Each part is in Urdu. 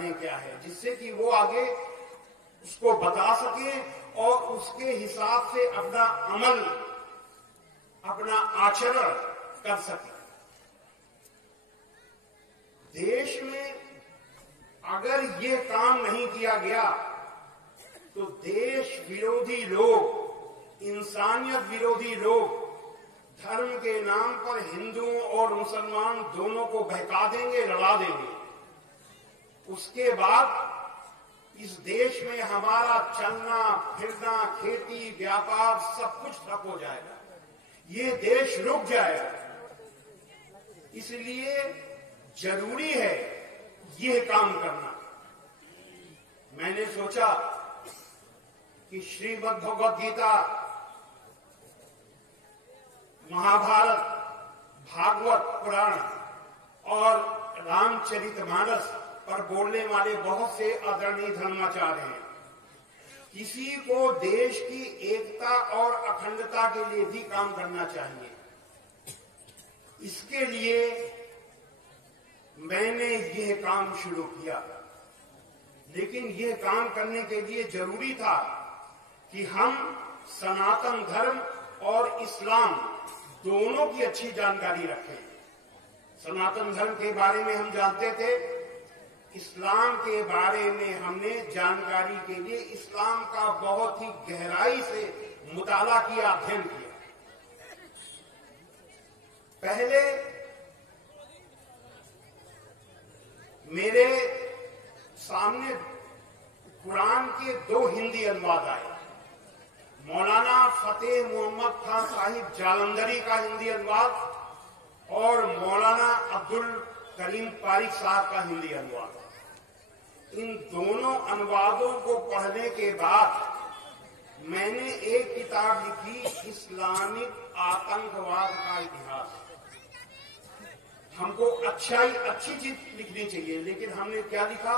جانے کیا ہے، جس سے کہ وہ آگے اس کو بتا سکے اور اس کے حساب سے اپنا عمل، اپنا آچرن کر سکے۔ دیش میں اگر یہ کام نہیں کیا گیا تو دیش ورودھی لوگ، انسانیت ورودھی لوگ دھرم کے نام پر ہندوؤں اور مسلمان دونوں کو بہکا دیں گے، لڑا دیں گے۔ اس کے بعد اس دیش میں ہمارا چلنا پھرنا، کھیتی بیاپار سب کچھ ٹھپ ہو جائے گا، یہ دیش رک جائے گا۔ اس لیے ضروری ہے یہ کام کرنا۔ میں نے سوچا کہ شریمد بھگوت گیتا، مہابھارت، بھاگوت پران اور رام چرت مانس پر بولنے والے بہت سے آدرنی دھرماچاریہ ہیں، کسی کو دیش کی ایکتا اور اکھنڈتا کے لیے بھی کام کرنا چاہیے۔ اس کے لیے میں نے یہ کام شروع کیا، لیکن یہ کام کرنے کے لیے ضروری تھا کہ ہم سناتن دھرم اور اسلام دونوں کی اچھی جانکاری رکھیں۔ سناتن دھرم کے بارے میں ہم جانتے تھے، اسلام کے بارے میں ہم نے جانکاری کے لیے اسلام کا بہت ہی گہرائی سے مطالعہ کیا، ادھین کیا۔ پہلے میرے سامنے قرآن کے 2 ہندی انواد آئے، مولانا فتح محمد خان صاحب جالندھری کا ہندی انواد اور مولانا عبدالکریم پارکھ صاحب کا ہندی انواد۔ ان دونوں انوادوں کو پڑھنے کے بعد میں نے ایک کتاب لکھی، اسلامک آتنکواد کا اتہاس۔ ہم کو اچھی چیز لکھنی چاہیے، لیکن ہم نے کیا لکھا؟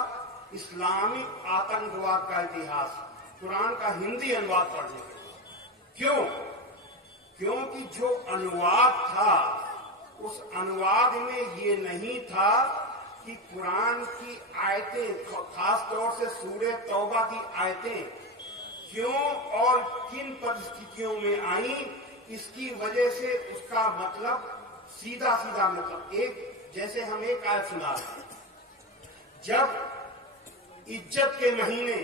اسلامک آتنکواد کا اتہاس، قرآن کا ہندی انواد پڑھنے کے۔ کیوں؟ کیونکہ جو انواد تھا اس انواد میں یہ نہیں تھا کہ قرآن کی آیتیں، خاص طور سے سورہ توبہ کی آیتیں کیوں اور کن پرستھتیوں میں آئیں، اس کی وجہ سے اس کا مطلب سیدھا مطلب جیسے ہم ایک آیت سنا رہے ہیں، جب عزت کے مہینے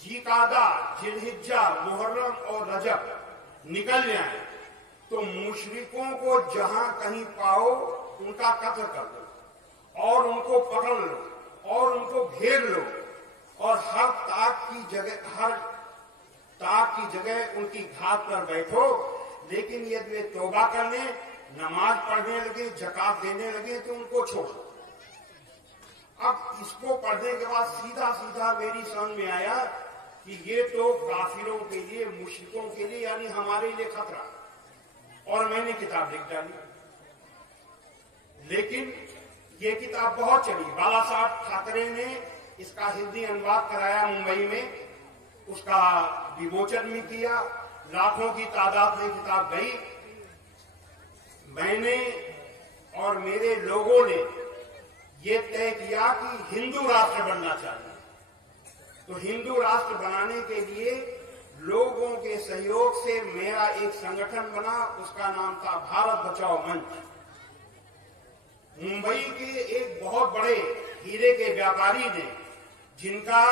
ذوالقعدہ، ذوالحجہ، محرم اور رجب نکل جائیں تو مشرکوں کو جہاں کہیں پاؤ ان کا قتل کر دو اور ان کو پکڑ لو اور ان کو گھیر لو، اور ہر طاق کی جگہ ان کی گھاٹ پر بیٹھو۔ لیکن یہ توبہ کرنے، نماز پڑھنے لگے، زکات دینے لگے تو ان کو چھوڑو۔ اب اس کو پڑھنے کے بعد سیدھا میری سمجھ میں آیا کہ یہ تو کافروں کے لیے، مشرکوں کے لیے، یعنی ہمارے لیے خطرہ، اور میں نے کتاب لکھ ڈالی۔ لیکن یہ کتاب بہت چلی، بالا صاحب ٹھاکرے نے اس کا ہندی انواد کرایا ممبئی میں، اس کا وموچن بھی کیا، لاکھوں کی تعداد میں کتاب گئی۔ میں نے اور میرے لوگوں نے یہ طے کیا کہ ہندو راشٹر بننا چاہیے۔ تو ہندو راشٹر بنانے کے لیے لوگوں کے سہیوگ سے میرا ایک سنگٹھن بنا، اس کا نام تھا بھارت بچاؤ منچ۔ ممبئی کے ایک بہت بڑے ہیرے کے ویاپاری نے، جن کا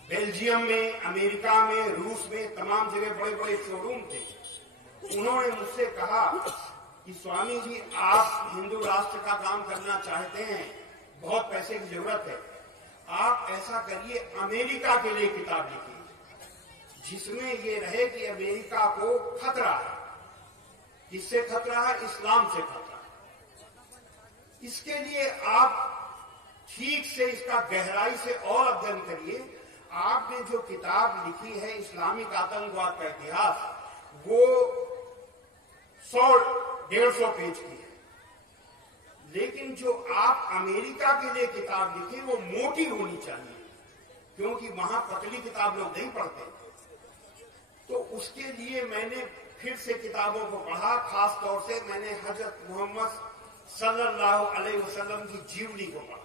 بیلجیم میں، امریکہ میں، روس میں تمام جگہ بڑے بڑے شو روم تھے، انہوں نے مجھ سے کہا کہ سوامی جی آپ ہندو راشٹر کا کام کرنا چاہتے ہیں، بہت پیسے کی ضرورت ہے، آپ ایسا کریے امریکہ کے لیے کتاب لکھیے جس میں یہ رہے کہ امریکہ کو خطرہ ہے۔ کس سے خطرہ ہے؟ اسلام سے خطرہ ہے۔ اس کے لیے آپ ٹھیک سے اس کا گہرائی سے اور ادھین کریے۔ آپ نے جو کتاب لکھی ہے اسلامک آتنکواد کا اتہاس، وہ 100-150 پیج کی ہے، لیکن جو آپ امریکہ کے لیے کتاب لکھی وہ موٹی ہونی چاہیے، کیونکہ وہاں پتلی کتاب لوگ نہیں پڑھتے۔ تو اس کے لیے میں نے پھر سے کتابوں کو پڑھا، خاص طور سے میں نے حضرت محمد صلی اللہ علیہ وسلم کی جیونی کو پڑھا،